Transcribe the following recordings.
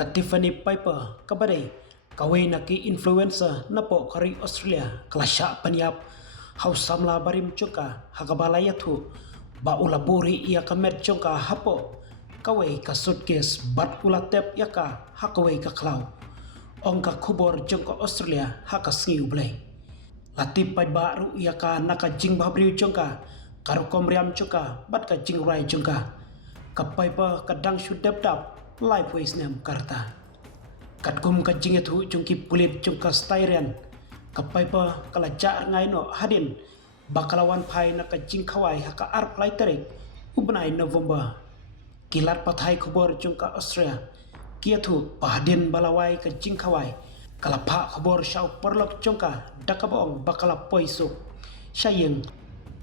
ka Tiffany Piper kabadai kawai naki influencer napo kari Australia kelasya peniap hausamla barim cuka hakabalaya tu ba ulaburi ia kamet cuka hapo kawai ka suitcase bat ulatep yaka hakawai ka klau ongka kubor jongko Australia haka singiu blai latip pai baru yaka naka jing babriu jongka karu komriam cuka bat ka jing rai jongka kapai pa kadang sudap dap live voice nem karta katkum ka jing itu jongki pulit jongka styrian kapai pa kala jar ngai no hadin bakalawan pai naka jing kawai haka arp lai tarik ubnai November kilat pathai kubor jongka Australia kia tu pahadin balawai ka jing kawai kala pa kubor syau perlok jongka dakabong bakala poisuk syayeng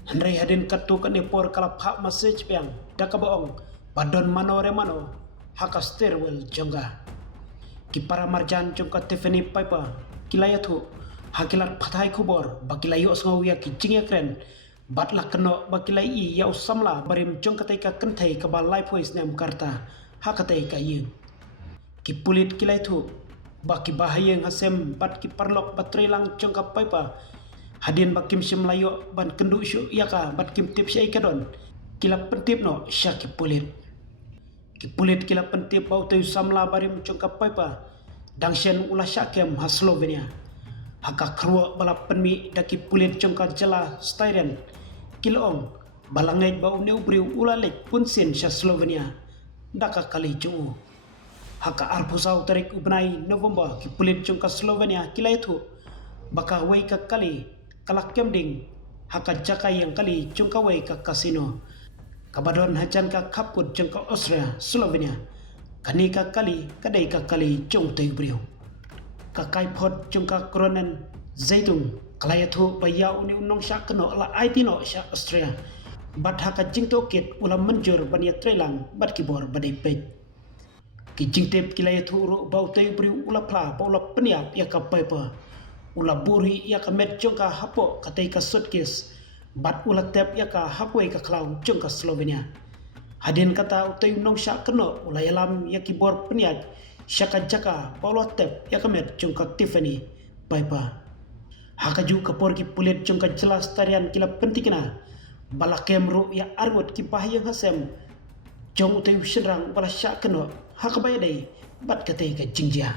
Henry hadin katu ka nepor kala pa message piang dakabong badon manore mano haka stairwell jongga ki para marjan jongka Tiffany Piper kilaya tu hakilat pathai kubor bakilayo sngoya ki jingya kren batla keno bakilai ya usamla barim jongka taika kentai ka ba life voice nem karta haka taika yeng ki pulit kilai tu baki bahayeng hasem bat ki parlok batrelang jongka Piper hadin bakim simlayo ban kendu syu yaka bat kim tip syai kadon kila pentip no syaki pulit ki pulit kila pentip bau tayu samla barim jongka Piper dangsyen ulah syakem ha Slovenia haka krua bala penmi daki pulit jongka jala styrian kilong balangai bau neubriu ulalek punsin sya Slovenia daka kali jungu haka arpusau tarik ubnai November ki pulit jongka Slovenia kila itu baka wai ka kali kalak kemding haka jaka yang kali jongka wai ka kasino kabadon hajan ka kaput jongka Austria Slovenia kani ka kali kadai ka kali jong tei briu ka kai phot jongka Kronen Zaitung kalaya thu baya uni unong sya keno la IT no sya Austria bat haka jingto kit ulam menjur bania trelang bat kibor badai pet ki jingtep kilaya thu ro bau tei briu ula pla baula peniap ya ka Piper ula buri ya ka met jongka hapo katai ka suitcase bat ula tep ya ka hapway ka klau jongka Slovenia hadin kata utay nong sya keno ula yalam ya kibor peniak syaka jaka baula tep ya ka met jongka Tiffany Piper haka ju kapor ki pulit jongka jelas tarian kila pentikna balakem ro ya arwot ki bahayang hasem jong utay senrang bala sya keno haka bayadai bat katai ka jingja